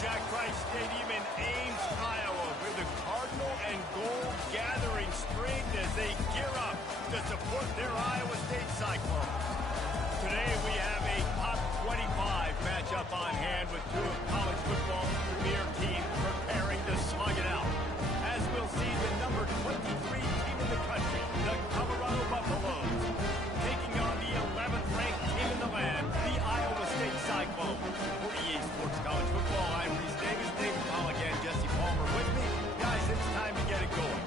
Jack Trice Stadium in Ames, Iowa, where the Cardinal and Gold gathering strength as they gear up to support their Iowa State Cyclones. Today we have a top 25 matchup on hand with two of college football's premier teams preparing to slug it out. As we'll see the number 23 team in the country, the Colorado Buffaloes, taking on the 11th ranked team in the land, the Iowa State Cyclones. For EA Sports College Football, I'm Reese Davis, David Pollock, and Jesse Palmer with me. Guys, it's time to get it going.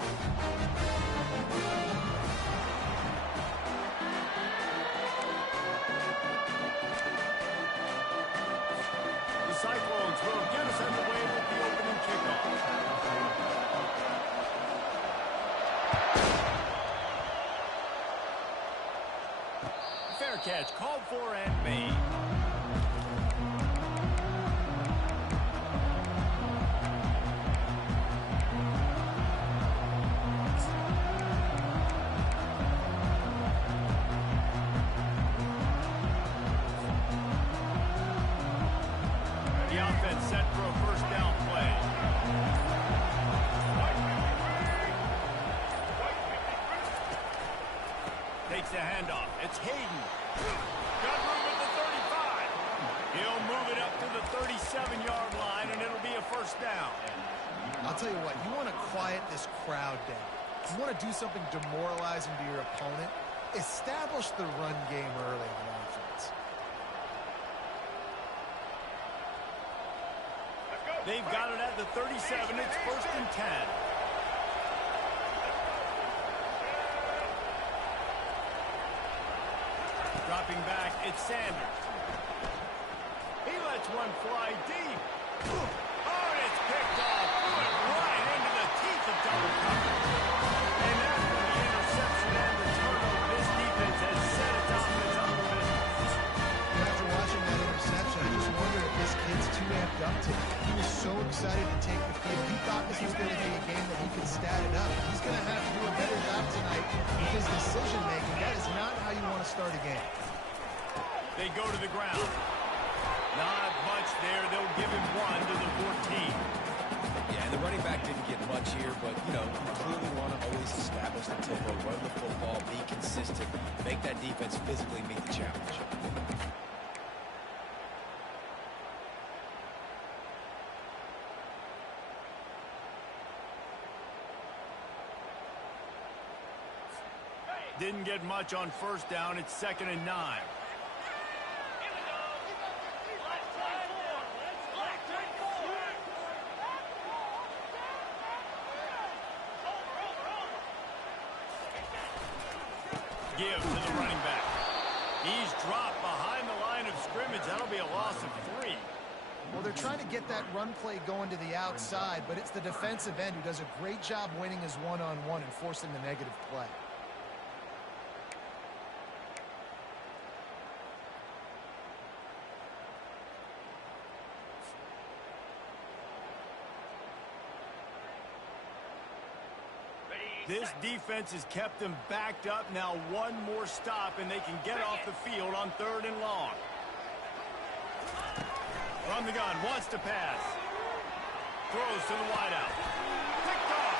The Cyclones will get us underway with the opening kickoff. Fair catch called for and made. The offense set for a first down play. Takes the handoff. It's Hayden. Got room at the 35. He'll move it up to the 37-yard line, and it'll be a first down. I'll tell you what, you want to quiet this crowd down. You want to do something demoralizing to your opponent. Establish the run game early on offense. They've got it at the 37. It's first and 10. Dropping back, it's Sanders. He lets one fly deep. Oh, and it's picked off. Right into the teeth of double coverage. And after the interception and the turnover, this defense has set its offense up for business. After watching that interception, I just wonder if this kid's too amped up today. He was so excited to take the field. He thought this was going to be a game that he could stat it up. He's going to have to do a better job tonight with his decision-making. That is not how you want to start a game. They go to the ground. Not much there. They'll give him one to the 14. Yeah, and the running back didn't get much here, but, you know, you clearly want to always establish the tempo, run the football, be consistent, make that defense physically meet the challenge. Didn't get much on first down. It's second and 9. Give to the running back. He's dropped behind the line of scrimmage. That'll be a loss of 3. Well, they're trying to get that run play going to the outside, but it's the defensive end who does a great job winning his one-on-one and forcing the negative play. This defense has kept them backed up. Now one more stop, and they can get off the field on 3rd and long. From the gun, wants to pass. Throws to the wideout. Picked off.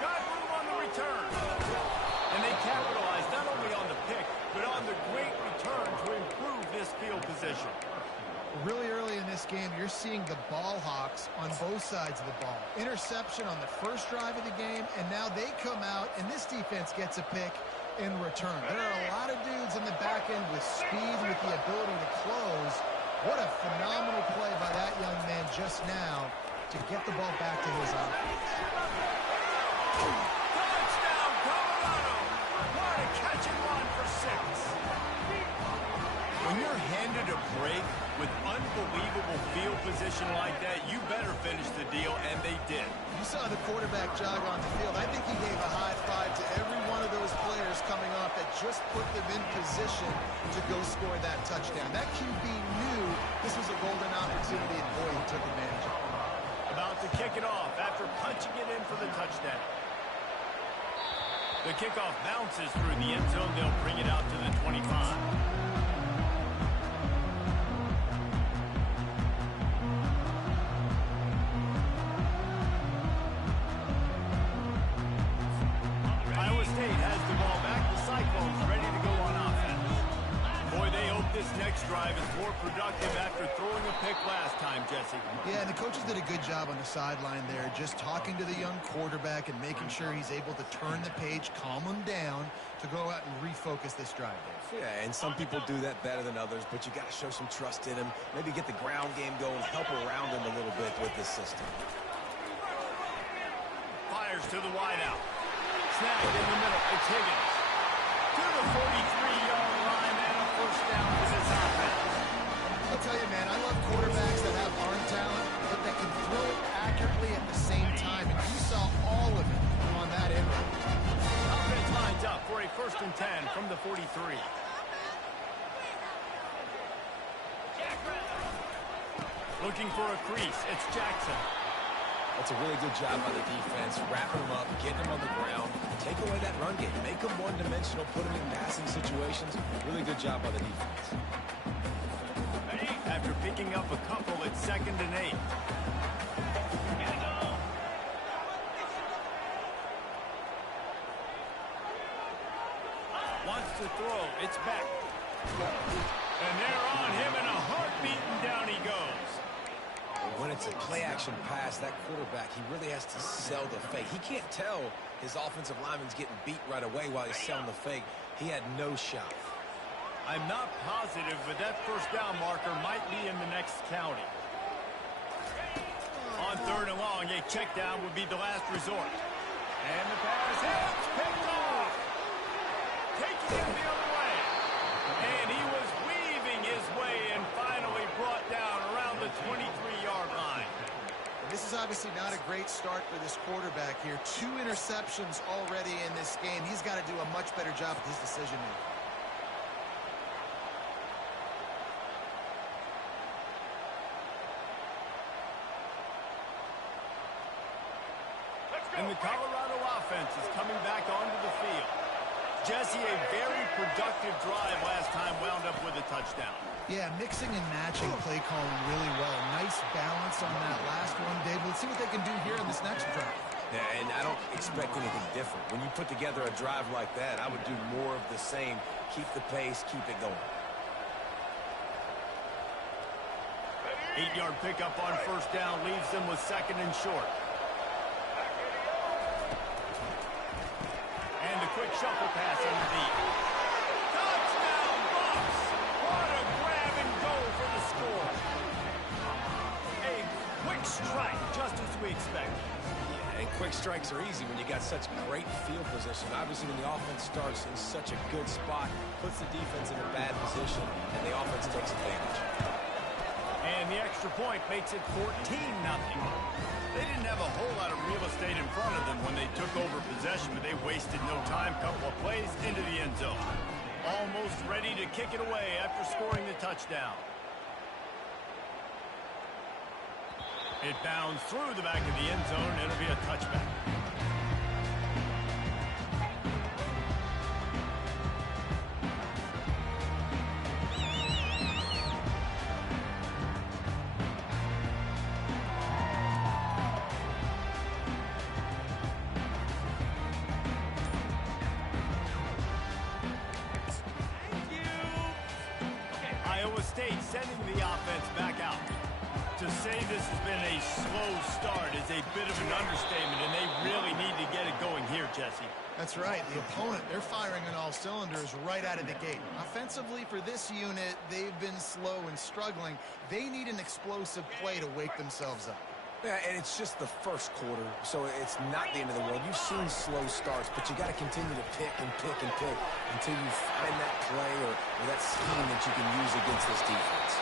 Got room on the return. And they capitalize not only on the pick, but on the great return to improve this field position. Really early in this game, you're seeing the ball hawks on both sides of the ball. Interception on the first drive of the game, and now they come out, and this defense gets a pick in return. There are a lot of dudes in the back end with speed, with the ability to close. What a phenomenal play by that young man just now to get the ball back to his offense. Touchdown, Colorado! What a catch and run for 6. When you're handed a break with unbelievable field position like that, you better finish the deal, and they did. You saw the quarterback jog on the field. I think he gave a high five to every one of those players coming off that just put them in position to go score that touchdown. That QB knew this was a golden opportunity, and boy, he took advantage of it. About to kick it off after punching it in for the touchdown. The kickoff bounces through the end zone. They'll bring it out to the 25. productive after throwing a pick last time, Jesse. Yeah, and the coaches did a good job on the sideline there, just talking to the young quarterback and making sure he's able to turn the page, calm him down to go out and refocus this drive, Dave. Yeah, and some people do that better than others, but you got to show some trust in him. Maybe get the ground game going, help around him a little bit with this system. Fires to the wideout. Snap in the middle. It's Higgins. To the 43-yard line and a first down for this offense. I'll tell you, man, I love quarterbacks that have arm talent, but that can throw it accurately at the same time. And you saw all of it on that end. Offense lines up for a 1st and 10 from the 43. Looking for a crease. It's Jackson. That's a really good job by the defense, wrapping them up, getting them on the ground, take away that run game, make them one-dimensional, put them in passing situations. Really good job by the defense. After picking up a couple, it's 2nd and 8. Wants to throw. It's back. And they're on him in a heartbeat, and down he goes. When it's a play-action pass, that quarterback, he really has to sell the fake. He can't tell his offensive lineman's getting beat right away while he's selling the fake. He had no shot. I'm not positive, but that first down marker might be in the next county. On 3rd and long, a check down would be the last resort. And the pass hits, picked off. Taking it the other way. And he was weaving his way and finally brought down around the 23-yard line. This is obviously not a great start for this quarterback here. 2 interceptions already in this game. He's got to do a much better job with his decision-making. And the Colorado offense is coming back onto the field. Jesse, a very productive drive last time wound up with a touchdown. Yeah, mixing and matching play calling really well. Nice balance on that last one, Dave. Let's see what they can do here in this next drive. Yeah, and I don't expect anything different. When you put together a drive like that, I would do more of the same. Keep the pace, keep it going. 8-yard pickup on 1st down leaves them with 2nd and short. And a quick shuffle pass underneath. Touchdown, Bucks! What a grab and go for the score. A quick strike, just as we expected. Yeah, and quick strikes are easy when you got such great field position. Obviously, when the offense starts in such a good spot, puts the defense in a bad position, and the offense takes advantage. And the extra point makes it 14-0. They didn't have a whole lot of real estate in front of them when they took over possession, but they wasted no time. Couple of plays into the end zone. Almost ready to kick it away after scoring the touchdown. It bounds through the back of the end zone, and it'll be a touchback. State sending the offense back out. To say this has been a slow start is a bit of an understatement, and they really need to get it going here, Jesse. That's right. The opponent, they're firing on all cylinders right out of the gate. Offensively, for this unit, they've been slow and struggling. They need an explosive play to wake themselves up. Yeah, and it's just the first quarter, so it's not the end of the world. You've seen slow starts, but you got to continue to pick and pick and pick until you find that play or that scheme that you can use against this defense.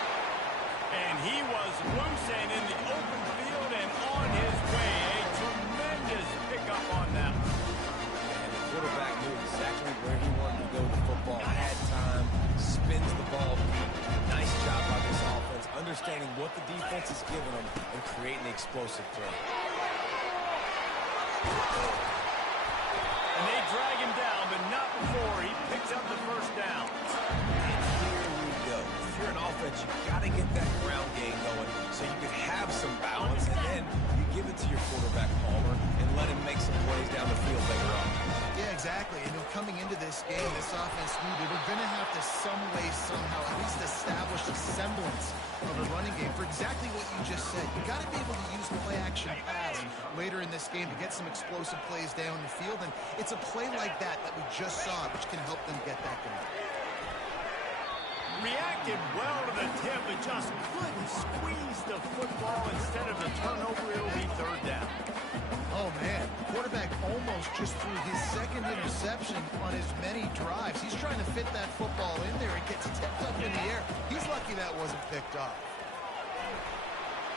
And he was loose and in the open field and on his way. A tremendous pickup on that. And the quarterback knew exactly where he wanted to go with the football, had time, spins the ball deep. Nice job by this offense, understanding what the defense is giving them and creating the explosive play. And they drag him down, but not before he picks up the first down. And here we go. If you're an offense, you got to get that ground game going so you can have some balance, and then you give it to your quarterback, Palmer, and let him make some plays down the field later on. Yeah, exactly. And he'll coming into this game, this offense knew they were going to have to some way, somehow, at least establish a semblance of a running game for exactly what you just said. You got to be able to use the play-action pass later in this game to get some explosive plays down the field, and it's a play like that we just saw, which can help them get that going. Reacted well to the tip, but just couldn't squeeze the football. Instead of the turnover, it'll be third down. Oh, man. Quarterback almost just threw his second interception on as many drives. He's trying to fit that football in there. It gets tipped up in the air. He's lucky that wasn't picked off.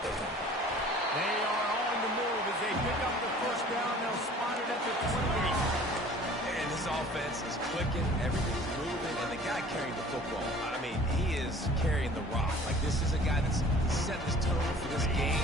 They are on the move as they pick up the first down. They'll spot it at the 28. And this offense is clicking, everything's moving, and the guy carrying the football, I mean, he is carrying the rock. Like, this is a guy that's set this tone for this game,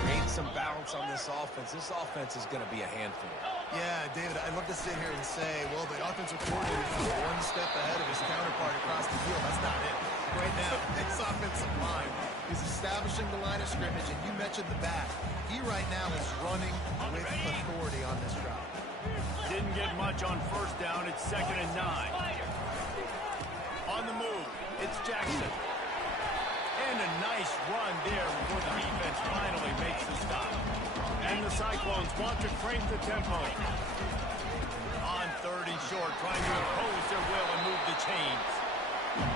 creating some balance on this offense. This offense is going to be a handful. Yeah, David, I'd love to sit here and say, well, the offensive coordinator is one step ahead of his counterpart across the field. That's not it. Right now, this offensive line is establishing the line of scrimmage, and you mentioned the back. He right now is running with authority on this drive. Didn't get much on first down. It's 2nd and 9. On the move, it's Jackson. And a nice run there before the defense finally makes the stop. And the Cyclones want to crank the tempo. On 3rd and short, trying to impose their will and move the chains.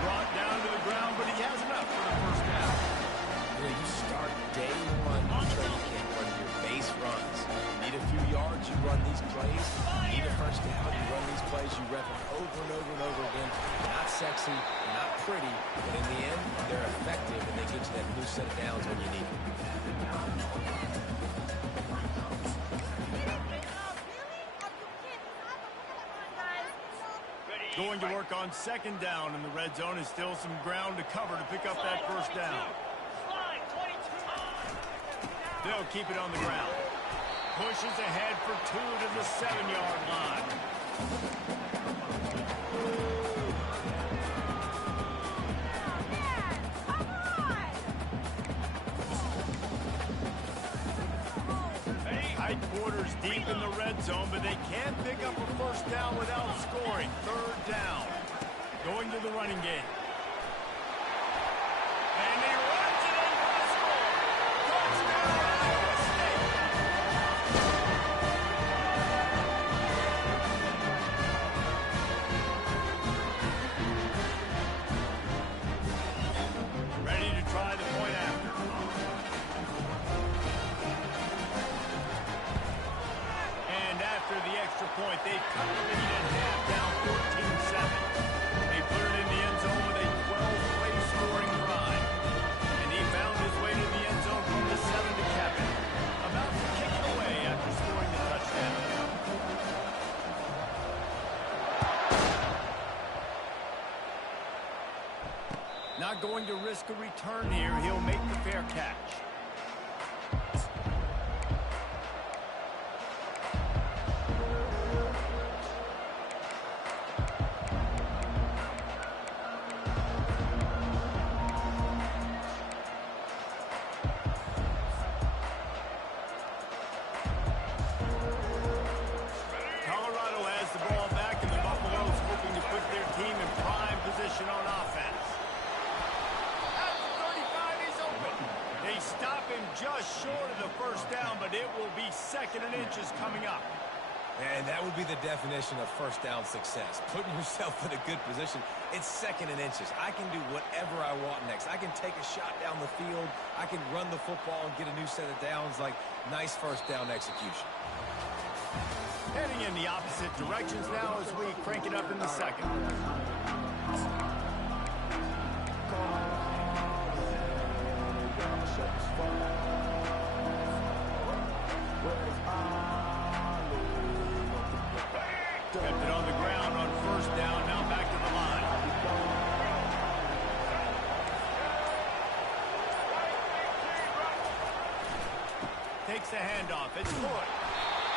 Brought down to the ground, but he has enough for the first down. You start day one training camp running your base runs. You need a few yards, you run these plays. You need a first down, you run these plays. You rep them over and over and over again. Not sexy, not pretty, but in the end, they're effective and they get you that new set of downs when you need them. Going to work on 2nd down in the red zone. Is still some ground to cover to pick up that first down. They'll keep it on the ground. Pushes ahead for 2 to the 7-yard line. Tight quarters deep in the red zone, but they can't pick up a first down without scoring. 3rd down. Going to the running game. And he runs it in for the score. Touchdown, Iowa State. Ready to try the point after. And after the extra point, they've cut the lead in half, down 14-7. They put it in the end zone with a 12-play scoring drive. And he found his way to the end zone from the 7 to cap it. About to kick it away after scoring the touchdown. Not going to risk a return here. He'll make the fair catch. Colorado has the ball back, and the Buffaloes hoping to put their team in prime position on offense. At the 35, he's open. They stop him just short of the first down, but it will be 2nd and inches coming up. And that would be the definition of first down success. Putting yourself in a good position. It's 2nd and inches. I can do whatever I want next. I can take a shot down the field. I can run the football and get a new set of downs. Like, nice first down execution. Heading in the opposite directions now as we crank it up in the 2nd. Kept it on the ground on first down, now back to the line. Takes the handoff, it's Floyd.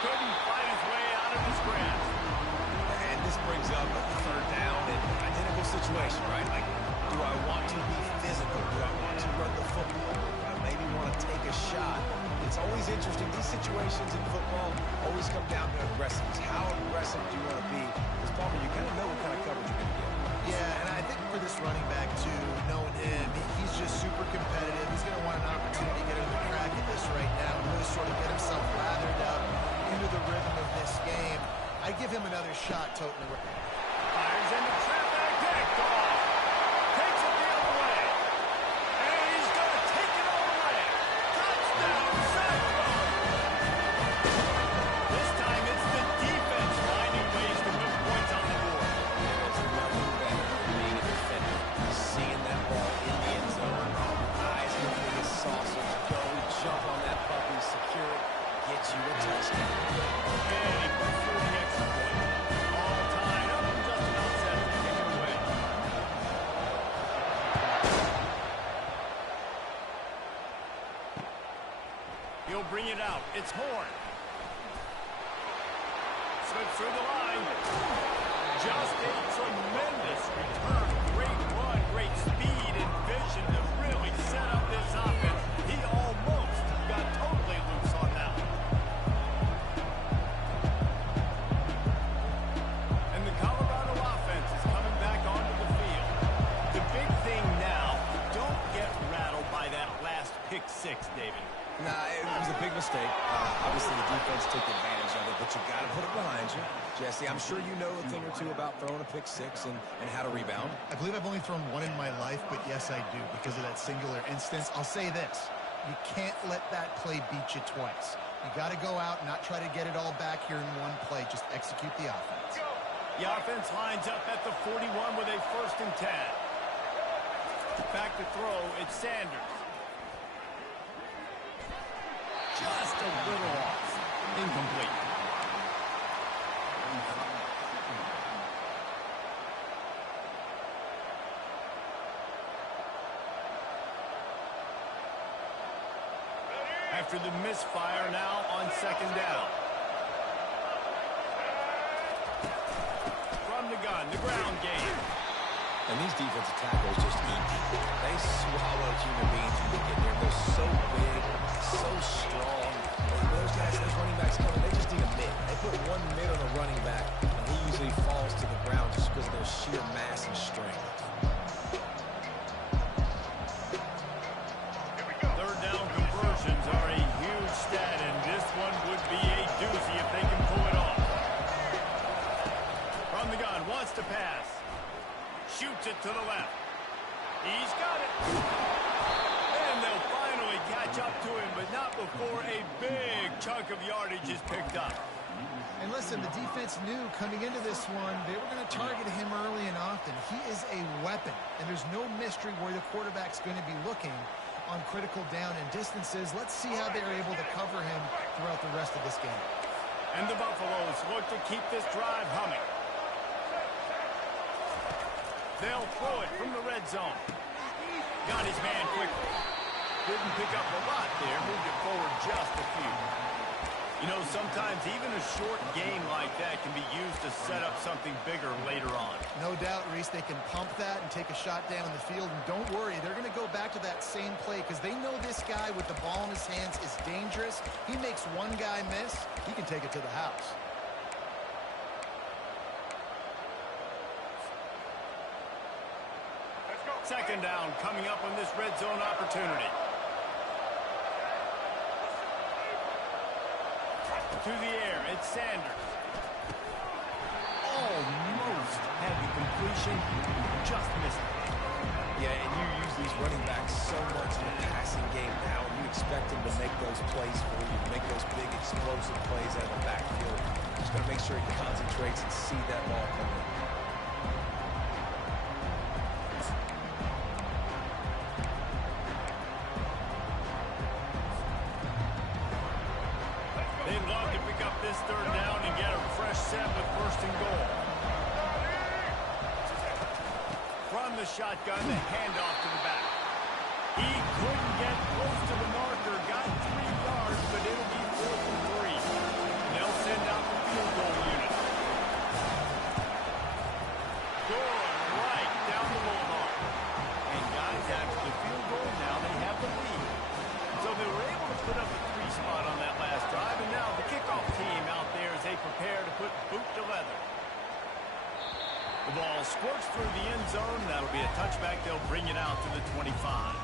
Couldn't fight his way out of his grasp. And this brings up a 3rd down and identical situation, right? Like, do I want to be physical? Do I want to run the football? Do I maybe want to take a shot? It's always interesting. These situations in football always come down to aggressiveness. How aggressive do you want to be? Because, Palmer, you kind of know what kind of coverage you're going to get. Yeah, and I think for this running back, too, knowing him, he's just super competitive. He's going to want an opportunity to get another crack at this right now and really sort of get himself lathered up into the rhythm of this game. I give him another shot, toting the record. Fires into traffic, picked off. Takes it the other way. And he's going to take it all the way. Touchdown, Cyclone! This time it's the defense finding ways to put points on the board. There's nothing better than being a defender. Seeing that ball in the end zone. Eyes looking at saucers. Go, jump on that puppy, secure it, get you a touchdown. And he puts through the extra point. All tied up and just about set to kick it away. He'll bring it out. It's Horn. Slips through the line. Just a tremendous return. Great run, great speed and vision to really set up this offense. He almost got totally loose on that one. And the Colorado offense is coming back onto the field. The big thing now, don't get rattled by that last pick six, David. Nah, it was a big mistake. Obviously, the defense took advantage of it, but you got to put it behind you. Jesse, I'm sure you know a thing or two about throwing a pick six and how to rebound. I believe I've only thrown one in my life, but yes, I do, because of that singular instance. I'll say this. You can't let that play beat you twice. You got to go out and not try to get it all back here in one play. Just execute the offense. The offense lines up at the 41 with a 1st and 10. Back to throw, it's Sanders. Just a little off. Incomplete. After the misfire, now on 2nd down. From the gun, the ground game. And these defensive tackles just eat. They swallow human beings when they get there. They're so big, so strong. And those guys, those running backs coming, they just need a mid. They put one mid on a running back, and he usually falls to the ground just because of their sheer mass and strength. 3rd down conversions are a huge stat, and this one would be a doozy if they can pull it off. From the gun, wants to pass. Shoots it to the left. He's got it. And they'll finally catch up to him, but not before a big chunk of yardage is picked up. And listen, the defense knew coming into this one, they were going to target him early and often. He is a weapon, and there's no mystery where the quarterback's going to be looking on critical down and distances. Let's see how they're able to cover him throughout the rest of this game. And the Buffaloes look to keep this drive humming. They'll throw it from the red zone. Got his man quickly. Didn't pick up a lot there. Moved it forward just a few. You know, sometimes even a short game like that can be used to set up something bigger later on. No doubt, Reese, they can pump that and take a shot down the field. And don't worry, they're going to go back to that same play because they know this guy with the ball in his hands is dangerous. He makes one guy miss, he can take it to the house. Second down coming up on this red zone opportunity. To the air, it's Sanders. Almost had the completion, just missed it. Yeah, and you use these running backs so much in the passing game now, and you expect them to make those plays for you, make those big explosive plays out of the backfield. Just got to make sure he concentrates and see that ball coming. They'd love to pick up this 3rd down and get a fresh set with 1st and goal. From the shotgun, the handoff to the back. He couldn't get close to the marker, got 3 yards, but it'll be 4th and 3. And they'll send out the field goal unit. Going right down the boulevard. And guys, after the field goal, now they have the lead. So they were able to put up a 3 spot on that squirts through the end zone. That'll be a touchback. They'll bring it out to the 25.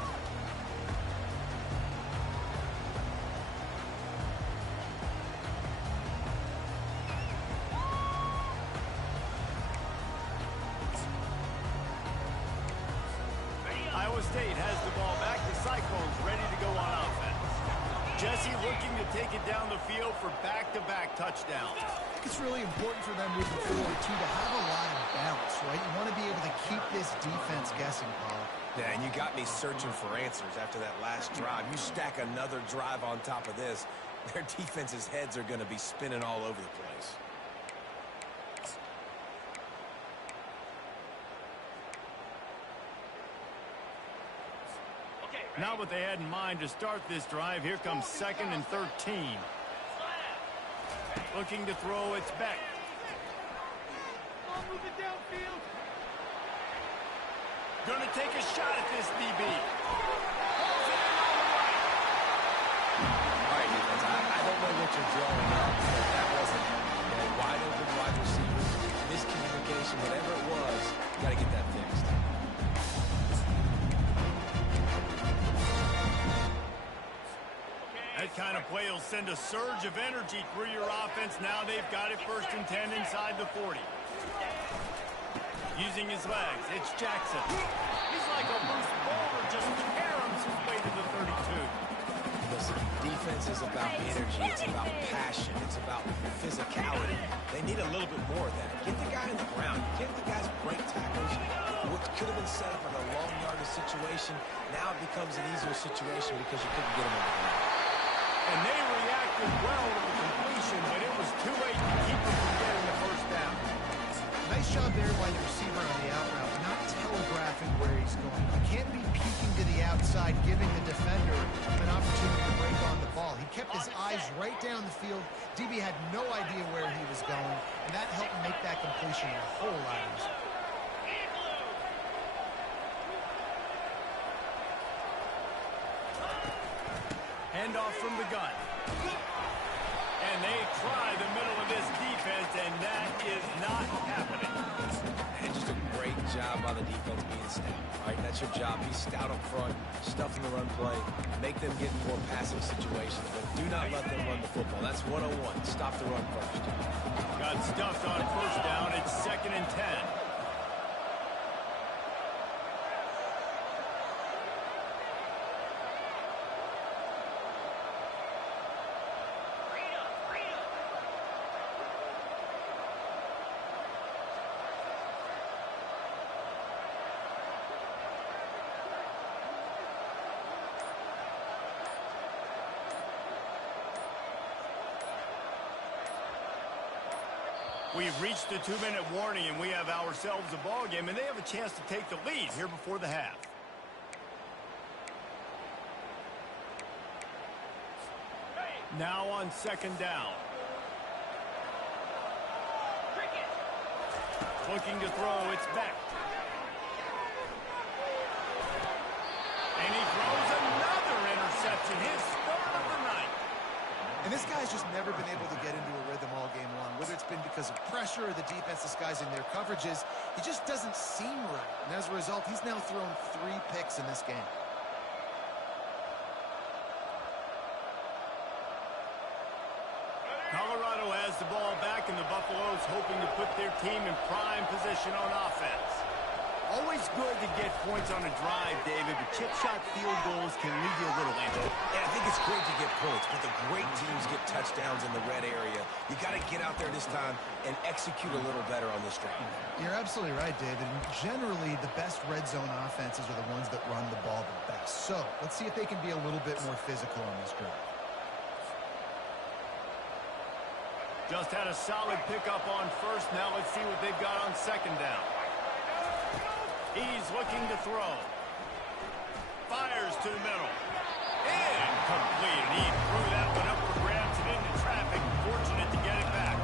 Iowa State has the ball back. The Cyclones ready to go on offense. Jesse looking to take it down the field for back-to-back touchdowns. I think it's really important for them moving forward, too, to have a lot of balance, right? You want to be able to keep this defense guessing, Paul. Yeah, and you got me searching for answers after that last drive. You stack another drive on top of this, their defense's heads are going to be spinning all over the place. Now what they had in mind to start this drive, here comes 2nd and 13. Looking to throw, it's Beck. Move it downfield. Going to take a shot at this DB. All right, defense, I don't know what you're drawing up, but that wasn't a wide open wide receiver. Miscommunication, whatever it was, you got to get that fixed. That kind of play will send a surge of energy through your offense. Now they've got it 1st and 10 inside the 40. Using his legs, it's Jackson. He's like a loose bowler, just caroms his way to the 32. Listen, defense is about energy. It's about passion. It's about physicality. They need a little bit more of that. Get the guy in the ground. Get the guys break tackles. What could have been set up in a long yardage situation, now it becomes an easier situation because you couldn't get him on the ground. And they reacted well to the completion, but it was too late to keep them from getting the 1st down. Nice job there by the receiver on the out route, not telegraphing where he's going. You can't be peeking to the outside, giving the defender an opportunity to break on the ball. He kept his eyes right down the field. DB had no idea where he was going, and that helped make that completion a whole lot easier. Handoff from the gun. And they try the middle of this defense, and that is not happening. And just a great job by the defense being stout. All right, that's your job. Be stout up front, stuff in the run play, make them get in more passing situations, but do not let them run the football. That's 101. Stop the run first. Got stuffed on 1st down. It's 2nd and 10. We've reached the 2-minute warning, and we have ourselves a ball game, and they have a chance to take the lead here before the half. Now on 2nd down. Looking to throw, it's Beck. And he throws another interception, his 3rd of the night. And this guy's just never been able to get into a rhythm all game long, whether it's been because of pressure or the defense disguising their coverages. He just doesn't seem right. And as a result, he's now thrown 3 picks in this game. Colorado has the ball back, and the Buffaloes hoping to put their team in prime position on offense. Always good to get points on a drive, David, but chip shot field goals can leave you a little empty. Yeah, I think it's great to get points, but the great teams get touchdowns in the red area. You got to get out there this time and execute a little better on this drive. You're absolutely right, David. And generally, the best red zone offenses are the ones that run the ball the best. So let's see if they can be a little bit more physical on this drive. Just had a solid pickup on 1st. Now let's see what they've got on 2nd down. He's looking to throw. Fires to the middle. Incomplete. He threw that one up for grabs and into traffic. Fortunate to get it back.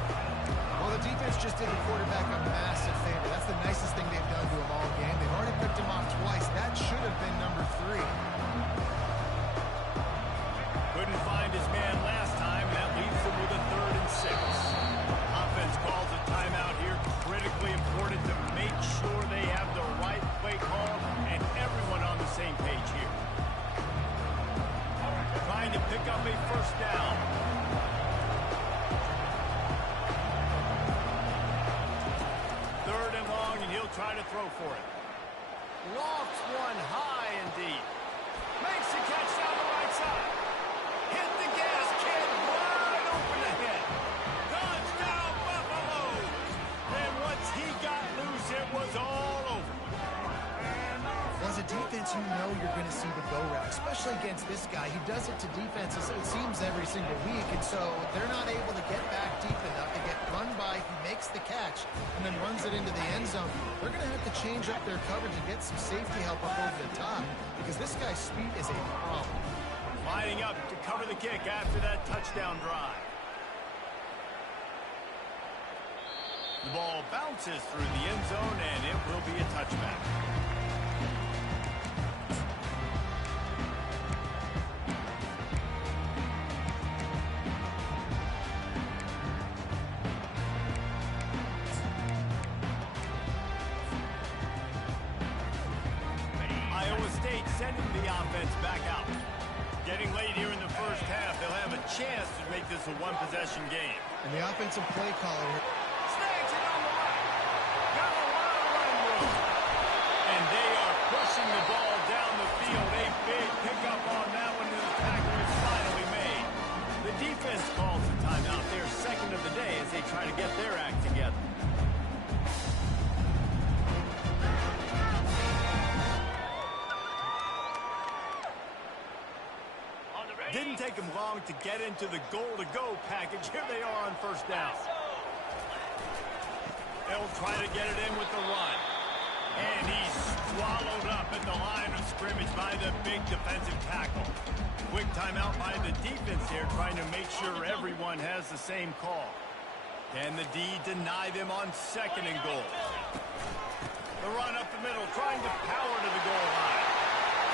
Well, the defense just did the quarterback a massive favor. That's the nicest thing they've done to him all game. They've already picked him off twice. That should have been number 3. Couldn't find his man last time, and that leaves him with a 3rd and 6. Offense calls a timeout here. Critically important to make sure try to throw for it. Lofts one high and deep. Makes the catch down the right side. Hit the gas, kid, wide open ahead. Touchdown, Buffalo! And once he got loose, it was all over. Well, as a defense, you know you're going to see the go route, especially against this guy. He does it to defenses, it seems, every single week, and so they're not able to get back deep enough. They get run by, he makes the catch, and then runs it into the end zone. They're going to have to change up their coverage and get some safety help up over the top, because this guy's speed is a problem. Lining up to cover the kick after that touchdown drive. The ball bounces through the end zone, and it will be a touchback. Iowa State sending the offense back out. Getting late here in the first half, they'll have a chance to make this a one-possession game. And the offensive play caller, Snags it on the right. Got a lot of run room. And they are pushing the ball down the field. A big pickup on that one, and the tackle is finally made. The defense calls the timeout, their second of the day, as they try to get their act together. Didn't take them long to get into the goal-to-go package. Here they are on first down. They'll try to get it in with the run. And he's swallowed up at the line of scrimmage by the big defensive tackle. Quick timeout by the defense here, trying to make sure everyone has the same call. Can the D deny them on second and goal? The run up the middle, trying to power to the goal line.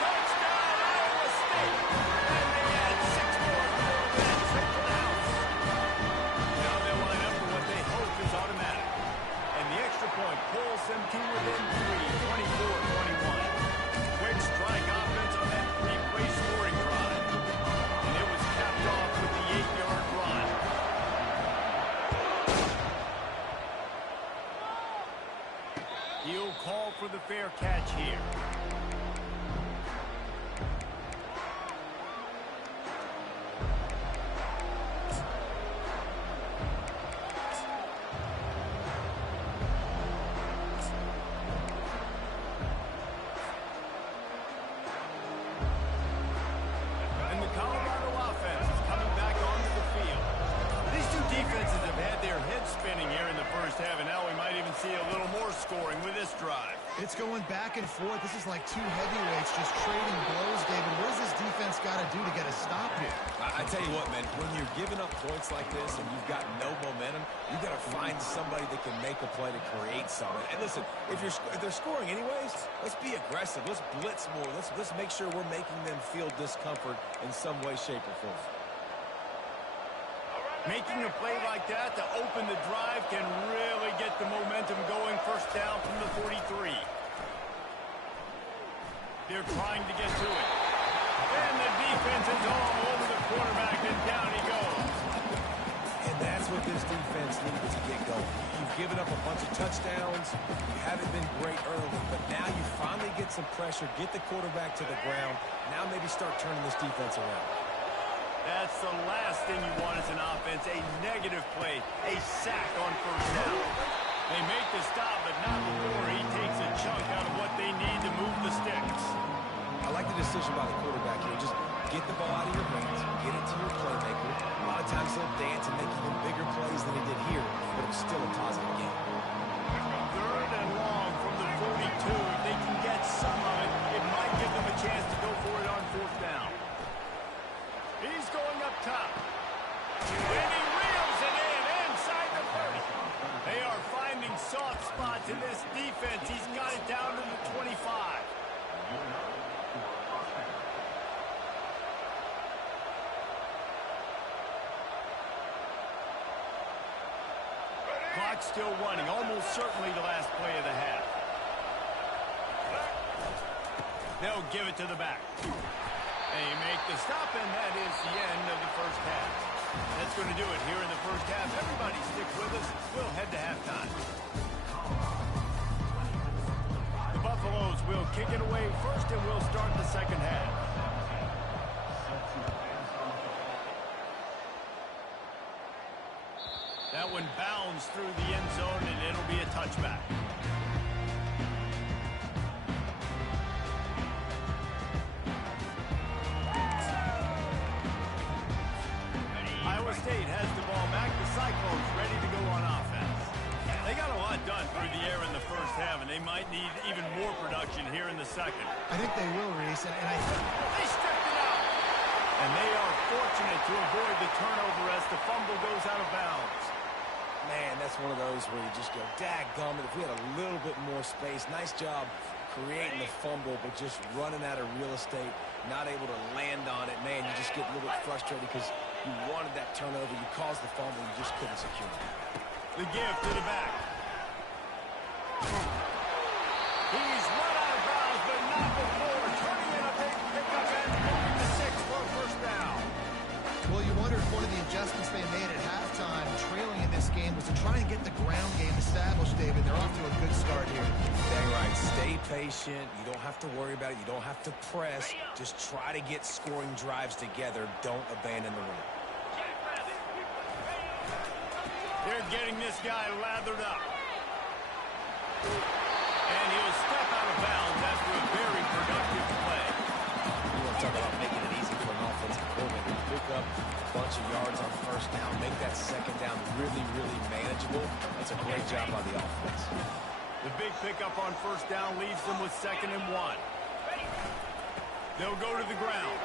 Touchdown, Iowa State! And they add 6 more to that trip to the house. Now they line up for what they hope is automatic. And the extra point pulls them to within 3, 24-21. Quick strike offense on that three-play scoring drive. And it was capped off with the 8-yard run. He'll call for the fair catch here. And the Colorado offense is coming back onto the field. These two defenses have had their heads spinning here in the first half, and now we might even see a little more scoring with this drive. it's going back and forth. This is like two heavyweights just trading blows, David. What does this defense got to do to get a stop here? I tell you what, man, when you're giving up points like this and you've got no momentum, you've got to find somebody that can make a play to create something. And listen, if they're scoring anyways, let's be aggressive. Let's blitz more. Let's make sure we're making them feel discomfort in some way, shape, or form. Making a play like that to open the drive can really get the momentum going. First down from the 43. They're trying to get to it. And the defense is all over the quarterback, and down he goes. And that's what this defense needed to get going. You've given up a bunch of touchdowns. You haven't been great early, but now you finally get some pressure, get the quarterback to the ground. Now maybe start turning this defense around. That's the last thing you want as an offense, a negative play, a sack on first down. They make the stop, but not before he takes a chunk out of what they need to move the sticks. I like the decision by the quarterback here. Just get the ball out of your hands, get it to your playmaker. A lot of times he'll dance and make even bigger plays than he did here, but it's still a positive game. Third and long from the 42. If they can get some of it, it might give them a chance to go for it on fourth down. He's going up top. And he reels it in inside the 30. They are finding soft spots in this defense. He's got it down to the 25. Clock still running, almost certainly the last play of the half. They'll give it to the back. They make the stop, and that is the end of the first half. That's going to do it here in the first half. Everybody stick with us. We'll head to halftime. Buffaloes will kick it away first, and we'll start the second half. That one bounds through the end zone, and it'll be a touchback. Iowa State has the ball back. The Cyclones ready to go on offense. They got a lot done through the air in the first half, and they might need even more production here in the second. I think they will, Reese, and I think they stripped it out. And they are fortunate to avoid the turnover as the fumble goes out of bounds. Man, that's one of those where you just go, dadgummit, if we had a little bit more space. Nice job creating the fumble, but just running out of real estate, not able to land on it. Man, you just get a little bit frustrated because you wanted that turnover. You caused the fumble. You just couldn't secure it. The give to the back. He's run out of bounds, but not before turning in a big pickup and moving to 6 for a first down. Well, you wonder if one of the adjustments they made at halftime, trailing in this game, was to try and get the ground game established, David. They're off to a good start here. Dang right. Stay patient. You don't have to worry about it. You don't have to press. Just try to get scoring drives together. Don't abandon the run. They're getting this guy lathered up. And he'll step out of bounds after a very productive play. You want to talk about making it easy for an offensive coordinator to pick up a bunch of yards on first down, make that second down really, really manageable. That's a great job by the offense. The big pickup on first down leaves them with 2nd and 1. They'll go to the ground.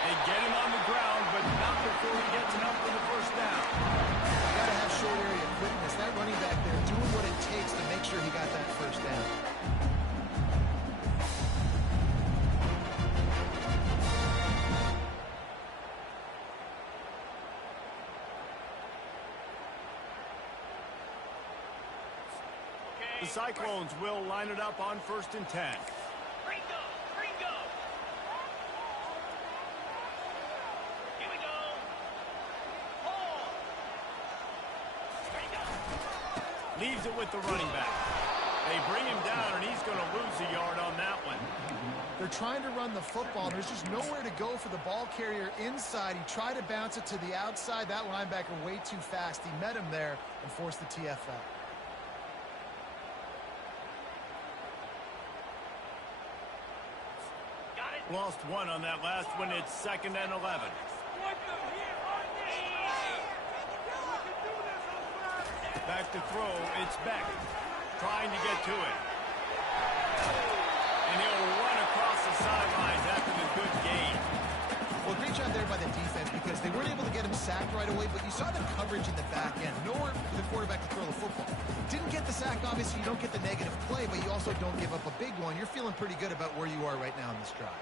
They get him on the ground, but not before he gets enough for the first down. You got to have short area quickness. That running back there doing what it takes to make sure he got that first down. The Cyclones will line it up on 1st and 10. Leaves it with the running back. They bring him down, and he's going to lose a yard on that one. They're trying to run the football. There's just nowhere to go for the ball carrier inside. He tried to bounce it to the outside. That linebacker way too fast. He met him there and forced the TFL. Lost one on that last one. It's 2nd and 11. Back to throw. It's Beck trying to get to it. And he'll run across the sidelines after the good gain. Well, great job there by the defense because they weren't able to get him sacked right away, but you saw the coverage in the back end. Nowhere for the quarterback to throw the football. Didn't get the sack, obviously you don't get the negative play, but you also don't give up a big one. You're feeling pretty good about where you are right now in this drive.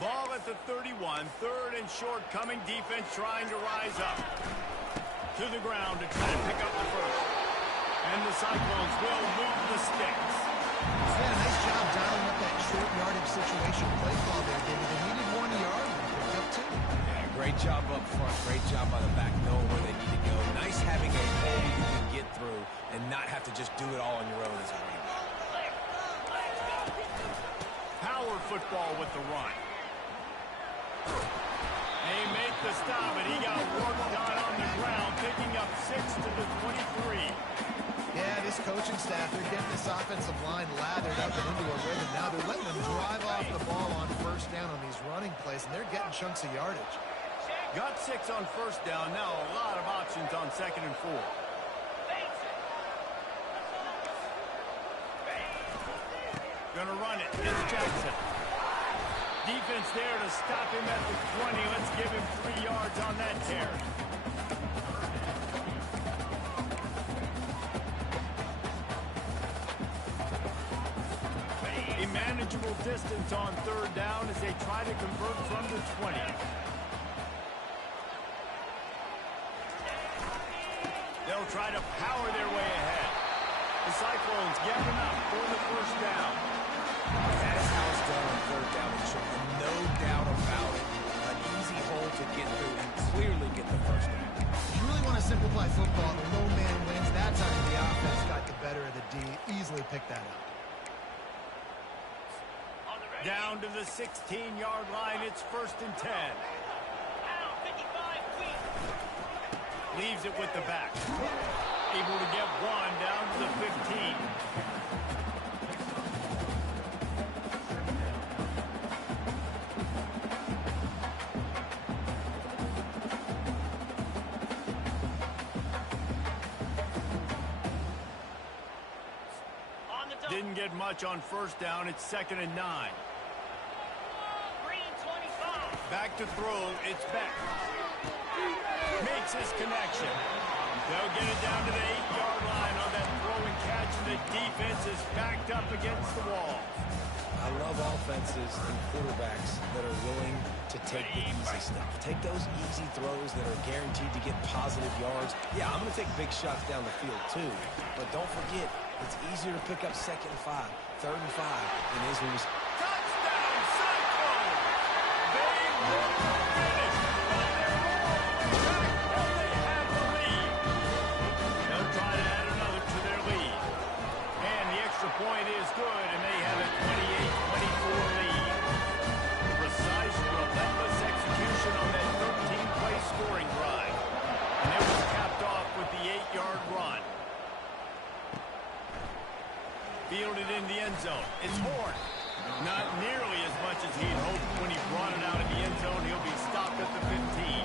Ball at the 31, 3rd and short coming. Defense trying to rise up. To the ground to try to pick up the first. And the Cyclones will move the sticks. Yeah, nice job dialing up that short yardage situation play call there, David. They needed 1 yard and picked up 2. Yeah, great job up front. Great job by the back knowing where they need to go. Nice having a hole you can get through and not have to just do it all on your own as a running back. Power football with the run. They make the stop, and he got worked on the ground, picking up 6 to the 23. Yeah, this coaching staff, they're getting this offensive line lathered up and into a rhythm. Now they're letting them drive off the ball on first down on these running plays, and they're getting chunks of yardage. Got 6 on first down. Now a lot of options on 2nd and 4. Gonna run it. It's Jackson. Defense there to stop him at the 20. Let's give him 3 yards on that carry. A manageable distance on 3rd down as they try to convert from the 20. They'll try to power their way ahead. The Cyclones get enough for the first down. That is how it's done on third down and short. And no doubt about it. An easy hole to get through and clearly get the first down. If you really want to simplify football, the low man wins. That time the offense got the better of the D. Easily picked that up. Down to the 16-yard line. It's 1st and 10. Leaves it with the back. Able to get one down to the 15. Didn't get much on first down. It's 2nd and 9. Back to throw. It's Beck. Makes his connection. They'll get it down to the 8-yard line on that throw and catch, and the defense is backed up against the wall. I love offenses and quarterbacks that are willing to take the easy stuff. Take those easy throws that are guaranteed to get positive yards. Yeah, I'm going to take big shots down the field too. But don't forget, it's easier to pick up 2nd and 5, 3rd and 5 than it is when you... Touchdown, Cyclones! They will finish on their own track, and they have the lead. They'll try to add another to their lead. And the extra point is good, and they have a 28-24 lead. Precise, relentless execution on that 13-play scoring drive. And it was capped off with the 8-yard run. Fielded in the end zone. It's Horn. Not nearly as much as he'd hoped when he brought it out in the end zone. He'll be stopped at the 15.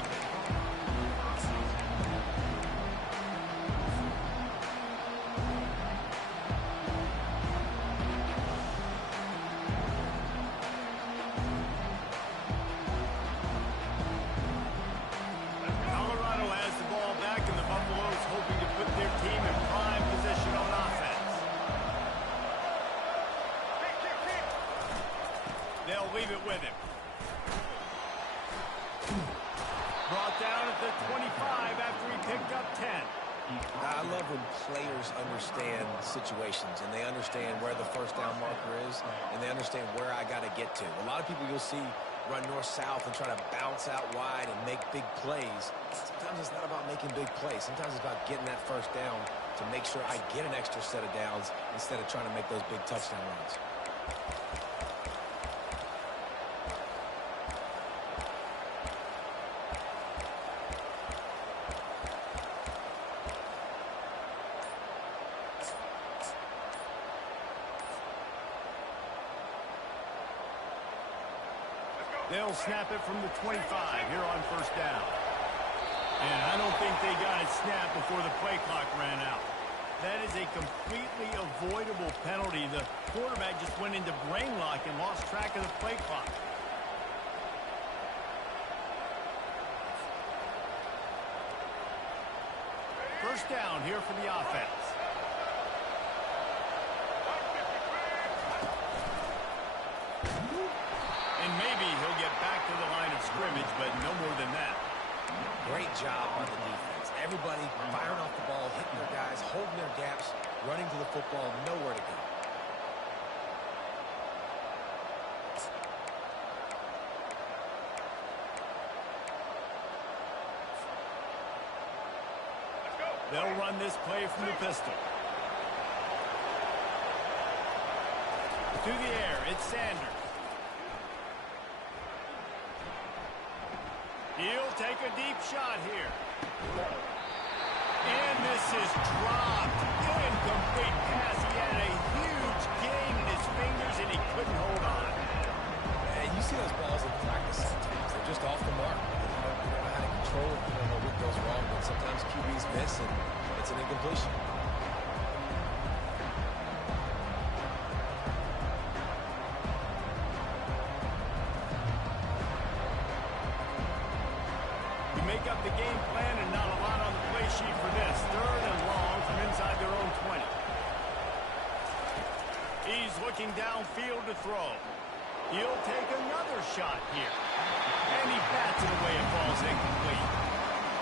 Colorado has the ball back, and the Buffaloes hoping to put their team in prime position on offense. They'll leave it with him. Brought down at the 25 after he picked up 10. I love when players understand situations and they understand where the first down marker is and they understand where I got to get to. A lot of people you'll see run north-south and try to bounce out wide and make big plays. Sometimes it's not about making big plays. Sometimes it's about getting that first down to make sure I get an extra set of downs instead of trying to make those big touchdown runs. They'll snap it from the 25 here on first down. And I don't think they got it snapped before the play clock ran out. That is a completely avoidable penalty. The quarterback just went into brain lock and lost track of the play clock. First down here for the offense. And maybe he'll get back to the line of scrimmage, but no more than that. Great job on the defense. Everybody firing off the ball, hitting their guys, holding their gaps, running to the football, nowhere to go. They'll run this play from the pistol. To the air, it's Sanders. He'll take a deep shot here. And this is dropped. Incomplete pass. He had a huge gain in his fingers, and he couldn't hold on. And you see those balls in practice sometimes. They're just off the mark. You don't know how to control it. You don't know what goes wrong, but sometimes QBs miss, and it's an incompletion. Make up the game plan and not a lot on the play sheet for this. 3rd and long from inside their own 20. He's looking downfield to throw. He'll take another shot here. And he bats it away and falls incomplete.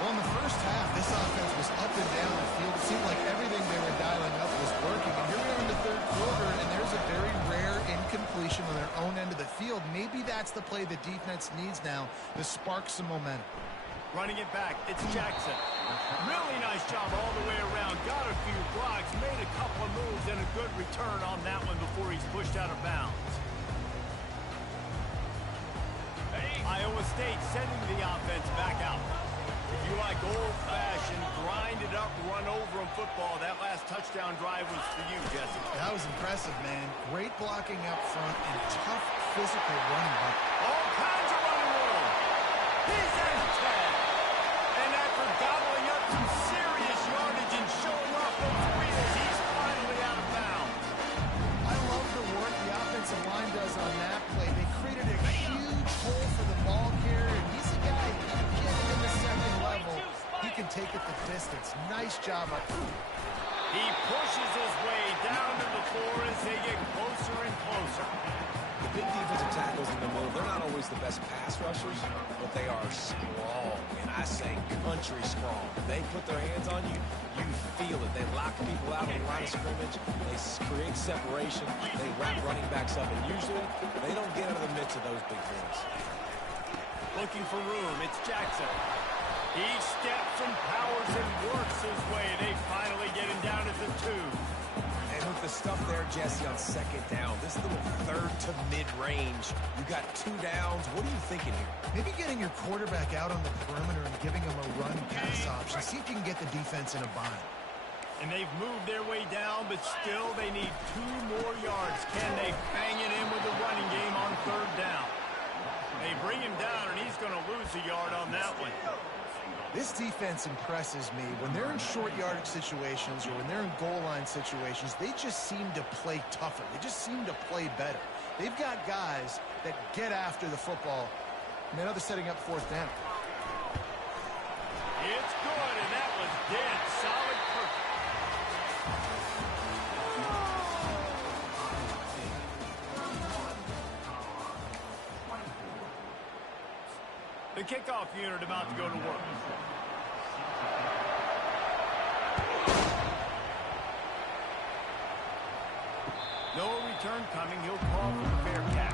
Well, in the first half, this offense was up and down the field. It seemed like everything they were dialing up was working. And here we are in the third quarter, and there's a very rare incompletion on their own end of the field. Maybe that's the play the defense needs now to spark some momentum. Running it back, it's Jackson. Really nice job all the way around. Got a few blocks, made a couple of moves, and a good return on that one before he's pushed out of bounds. Iowa State sending the offense back out. If you like old-fashioned, grind-it-up, run-over-'em football, that last touchdown drive was for you, Jesse. That was impressive, man. Great blocking up front and tough physical running back. All kinds of running room. He's at the 10. And after gobbling up some serious yardage and showing off those wheels, he's finally out of bounds. I love the work the offensive line does on that play. They created a huge hole for the ball carrier, and he's a guy, you get him in the second level, he can take it the distance. Nice job up front. He pushes his way down to the floor as they get closer and closer. The big defensive tackles in the middle, they're not always the best pass rushers, but they are strong, and I say country strong. If they put their hands on you, you feel it. They lock people out on the line of scrimmage. They create separation. They wrap running backs up, and usually they don't get out of the midst of those big boys. Looking for room, it's Jackson. He steps and powers and works his way. They finally get him down at the 2. And with the stuff there, Jesse, on second down, this little third to mid-range, you got 2 downs. What are you thinking here? Maybe getting your quarterback out on the perimeter and giving him a run-pass option. See if you can get the defense in a bind. And they've moved their way down, but still they need 2 more yards. Can they bang it in with the running game on third down? They bring him down, and he's going to lose a yard on that one. This defense impresses me. When they're in short yardage situations or when they're in goal line situations, they just seem to play tougher. They just seem to play better. They've got guys that get after the football. And now they're setting up fourth down. It's good, and that was dead solid, perfect. The kickoff unit about to go to work. No return coming. He'll call for the fair catch.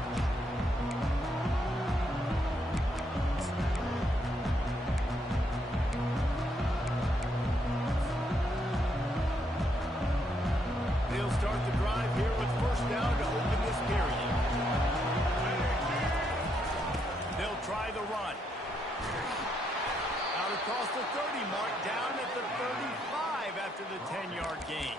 They'll start the drive here with first down to open this period. They'll try the run. Out across the 30 mark, down at the 35 after the 10-yard gain.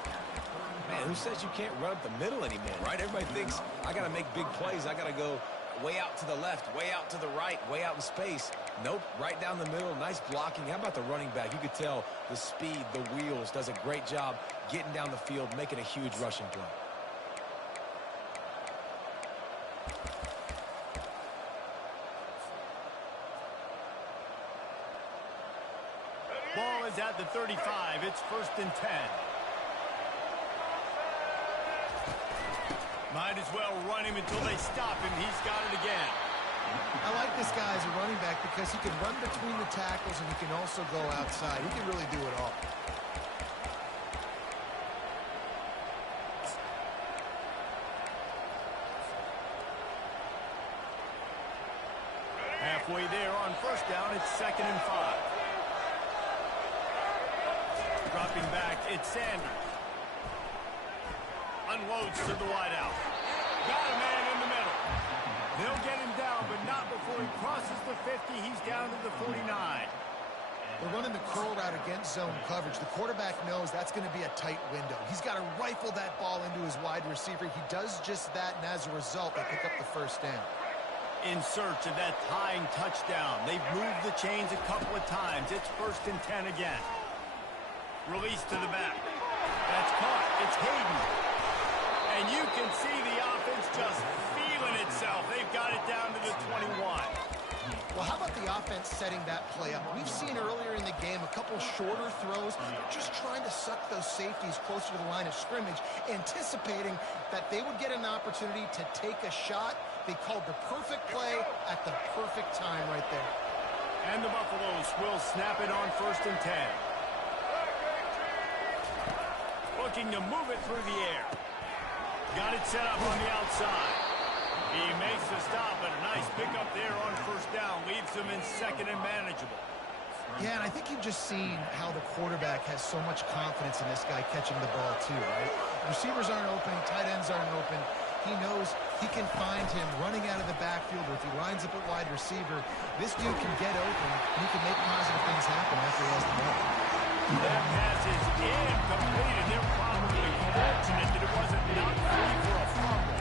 Man, who says you can't run up the middle anymore, right? Everybody thinks, I got to make big plays. I got to go way out to the left, way out to the right, way out in space. Nope, right down the middle. Nice blocking. How about the running back? You could tell the speed, the wheels, does a great job getting down the field, making a huge rushing play. Ball is at the 35. It's first and 10. Might as well run him until they stop him. He's got it again. I like this guy as a running back because he can run between the tackles and he can also go outside. He can really do it all. Halfway there on first down, it's 2nd and 5. Dropping back, it's Sanders. Unloads to the wideout. Got a man in the middle. They'll get him down, but not before he crosses the 50. He's down to the 49. They're running the curl route against zone coverage. The quarterback knows that's going to be a tight window. He's got to rifle that ball into his wide receiver. He does just that, and as a result, they pick up the first down. In search of that tying touchdown. They've moved the chains a couple of times. It's first and 10 again. Release to the back. That's caught. It's Hayden. And you can see the offense just feeling itself. They've got it down to the 21. Well, how about the offense setting that play up? We've seen earlier in the game a couple shorter throws. They're just trying to suck those safeties closer to the line of scrimmage, anticipating that they would get an opportunity to take a shot. They called the perfect play at the perfect time right there. And the Buffaloes will snap it on 1st and 10. Looking to move it through the air. Got it set up on the outside. He makes the stop, but a nice pickup there on 1st down. Leaves him in 2nd and manageable. Yeah, and I think you've just seen how the quarterback has so much confidence in this guy catching the ball too, right? Receivers aren't open, tight ends aren't open. He knows he can find him running out of the backfield, or if he lines up at wide receiver, this dude can get open, and he can make positive things happen after he has the ball. That pass is incomplete, and they're probably fortunate that it wasn't knocked free for a fumble.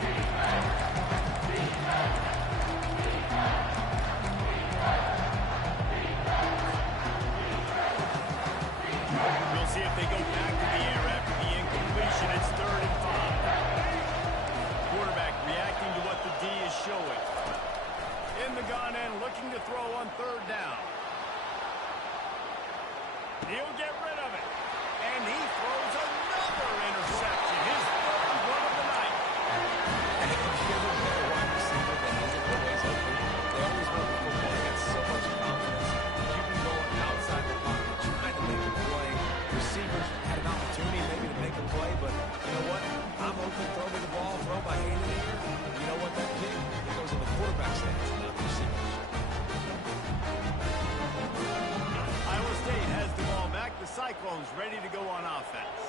We'll see if they go back to the air after the incompletion. It's 3rd and 5. Quarterback reacting to what the D is showing. In the gun and looking to throw on 3rd down. He'll get rid of it. And he throws another interception. His 3rd one of the night. If you're a better wide receiver than he's always open, they always run the football. They got so much confidence. Keep him going outside the pocket, trying to make a play. Receivers had an opportunity maybe to make a play, but you know what? I'm open, throw me the ball, throw my hand in the air. You know what? That kick, it goes in the quarterback stance, not the receivers. Iowa State has the ball back. The Cyclones ready to go on offense.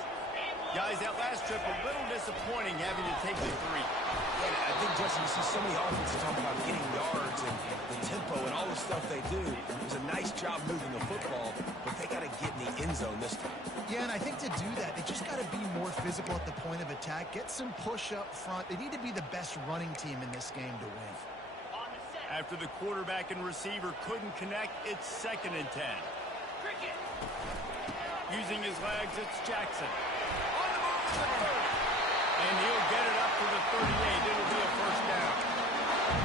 Guys, that last trip a little disappointing having to take the 3. Yeah, I think, Jesse, you see so many offenses talk about getting yards and the tempo and all the stuff they do. It was a nice job moving the football, but they got to get in the end zone this time. Yeah, and I think to do that, they just got to be more physical at the point of attack, get some push up front. They need to be the best running team in this game to win. After the quarterback and receiver couldn't connect, it's 2nd and 10. Using his legs, it's Jackson. On the move to the 30. And he'll get it up to the 38. It'll be a 1st down.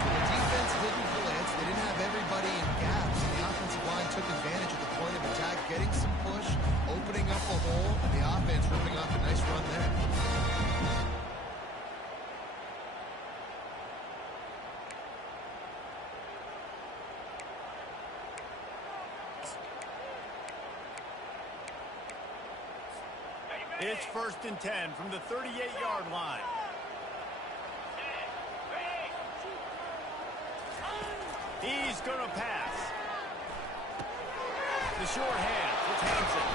The defense didn't blitz. They didn't have everybody in gaps. And the offensive line took advantage at the point of attack, getting some push, opening up a hole, and the offense ripping off a nice run there. It's 1st and 10 from the 38-yard line. He's going to pass. The short hand with Hansen.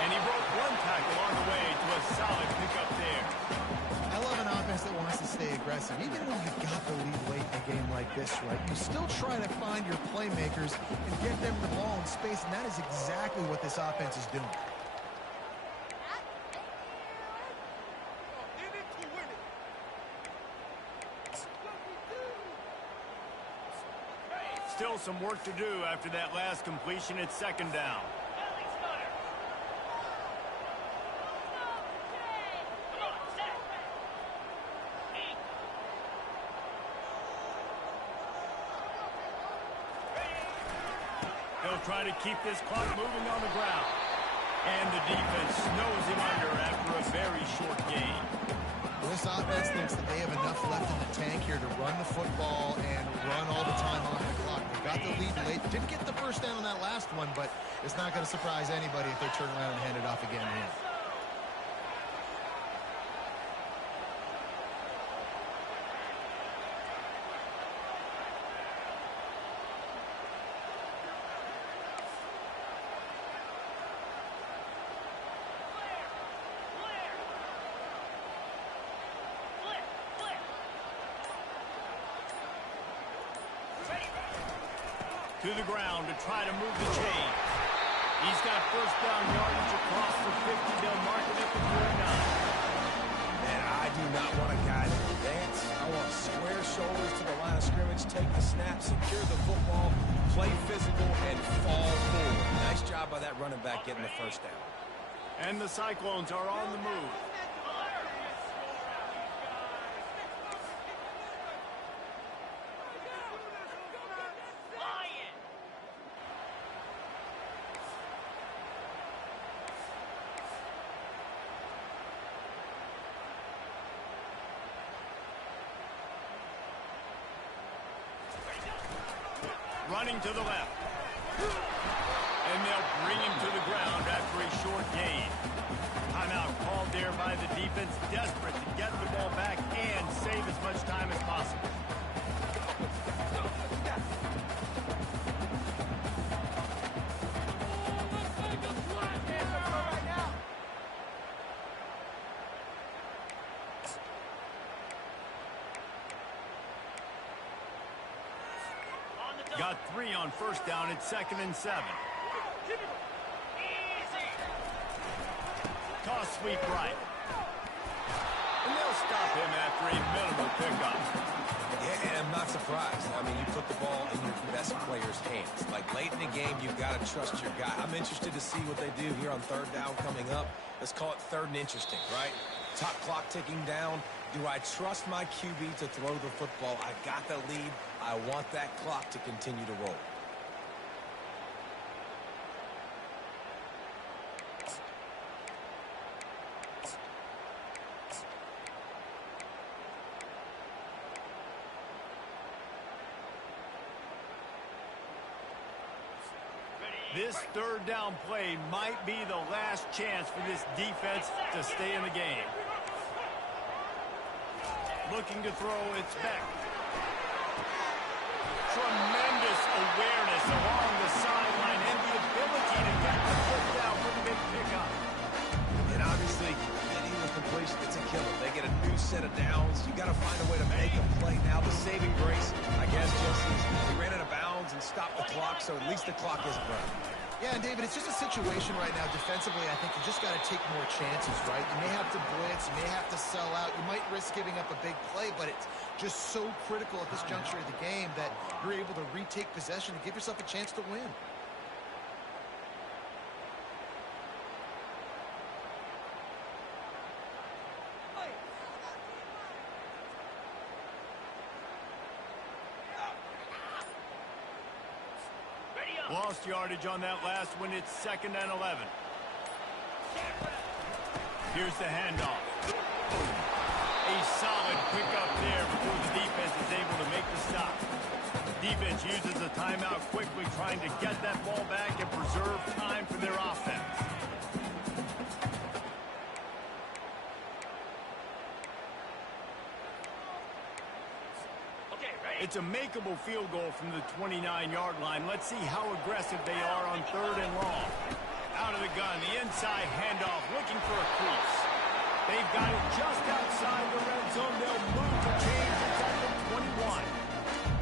And he broke 1 tackle on the way to a solid pickup there. I love an offense that wants to stay aggressive. Even when you've got the lead late in a game like this, right, you still try to find your playmakers and get them the ball in space, and that is exactly what this offense is doing. Still some work to do after that last completion at 2nd down. They'll try to keep this clock moving on the ground. And the defense snows him under after a very short game. This offense thinks that they have enough left in the tank here to run the football and run all the time off the clock. They got the lead late. Didn't get the 1st down on that last one, but it's not going to surprise anybody if they turn around and hand it off again here. To the ground to try to move the chain. He's got 1st down yardage across the 50. They'll mark it at the 49. Man, I do not want a guy that can dance. I want square shoulders to the line of scrimmage, take the snap, secure the football, play physical, and fall forward. Nice job by that running back getting the 1st down. And the Cyclones are on the move. Running to the left. And they'll bring him to the ground after a short gain. Timeout called there by the defense, desperate to get the ball back and save as much time as possible. Got 3 on first down at 2nd and 7. Toss sweep right. And they'll stop him after a minimal pickup. Yeah, and I'm not surprised. I mean, you put the ball in your best player's hands. Like, late in the game, you've got to trust your guy. I'm interested to see what they do here on 3rd down coming up. Let's call it 3rd and interesting, right? Top clock ticking down. Do I trust my QB to throw the football? I got the lead. I want that clock to continue to roll. This 3rd down play might be the last chance for this defense to stay in the game. Looking to throw, it's back. Tremendous awareness along the sideline and the ability to get the foot down for the big pickup. And obviously, getting the completion, it's a killer. They get a new set of downs. You got to find a way to make a play. Now the saving grace, I guess, Jesse, is he ran out of bounds and stopped the clock, so at least the clock isn't running. Yeah, and David, it's just a situation right now defensively. I think you just got to take more chances, right? You may have to blitz, you may have to sell out, you might risk giving up a big play, but it's just so critical at this juncture of the game that you're able to retake possession and give yourself a chance to win. Lost yardage on that last one. It's 2nd and 11. Here's the handoff. A solid pickup there before the defense is able to make the stop. Defense uses a timeout quickly, trying to get that ball back and preserve time for their offense. It's a makeable field goal from the 29-yard line. Let's see how aggressive they are on 3rd and long. Out of the gun, the inside handoff, looking for a crease. They've got it just outside the red zone. They'll move the chains at the 21.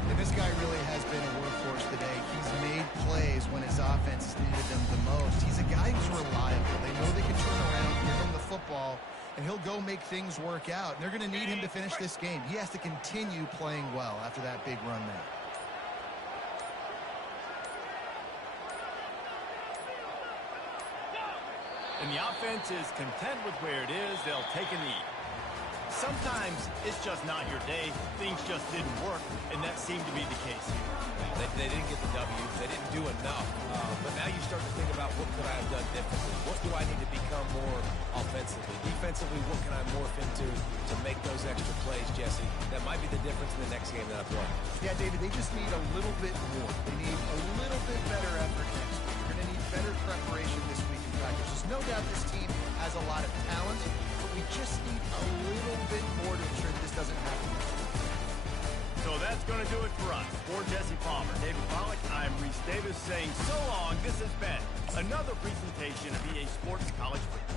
And this guy really has been a workhorse today. He's made plays when his offense has needed them the most. He's a guy who's reliable. They know they can turn around, give him the football, and he'll go make things work out. And they're going to need him to finish this game. He has to continue playing well after that big run there. And the offense is content with where it is. They'll take a knee. Sometimes it's just not your day. Things just didn't work, and that seemed to be the case here. They didn't get the W. They didn't do enough. But now you start to think about what could I have done differently? What do I need to become more offensively? Defensively, what can I morph into to make those extra plays, Jesse? That might be the difference in the next game that I play. Yeah, David, they just need a little bit more. They need a little bit better effort next week. They're going to need better preparation this week in practice. There's no doubt this team has a lot of talent, but we just need a little bit more to ensure that this doesn't happen. So that's going to do it for us. For Jesse Palmer, David Pollack, I'm Reese Davis saying so long. This has been another presentation of EA Sports College Football.